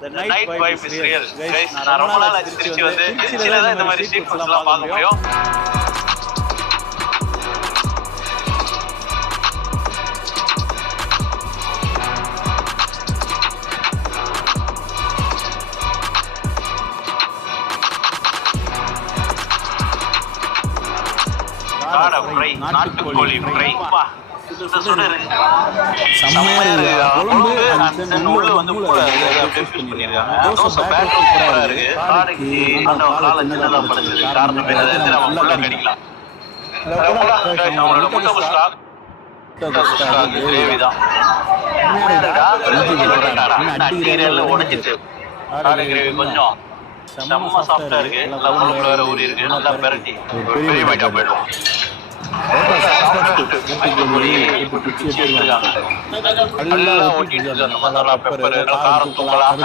The night vibe is real. Guys, நான் ரொம்ப நாள் ஆச்சு திருச்சி வந்து. திருச்சியில தான் இந்த மாதிரி ஸ்ட்ரீட் ஃபுட்ஸ் எல்லாம் பார்க்க முடியும். காடை ஃப்ரை, நாட்டுக்கோழி ஃப்ரை. செம்மையா இருக்கு. குழம்பு அந்த உள்ள வந்து பூரா இருக்கு. அப்படியே ஃபில் பண்ணிருக்காங்க. தோசை பேட்டர் சூப்பரா இருக்கு. காடைக்கு அந்த காலை சின்னதா படுது. காரணம் என்னது? நம்ம ஃபுல்லா கடிக்கலாம். நம்மளோட முட்டை ஸ்டாக் கிரேவி தான். அடிக்கிறேன்ல உடைச்சிட்டு காடை கிரேவி கொஞ்சம் செம்ம சாஃப்டா இருக்கு. நல்லா குழம்புல வேற ஊறி இருக்கு. நல்லா பெரட்டி பெரிய பைட்டா போயிடும். நல்லா ஓட்டிட்டு மசாலா பெப்பர் காரம் தூக்கலாம்.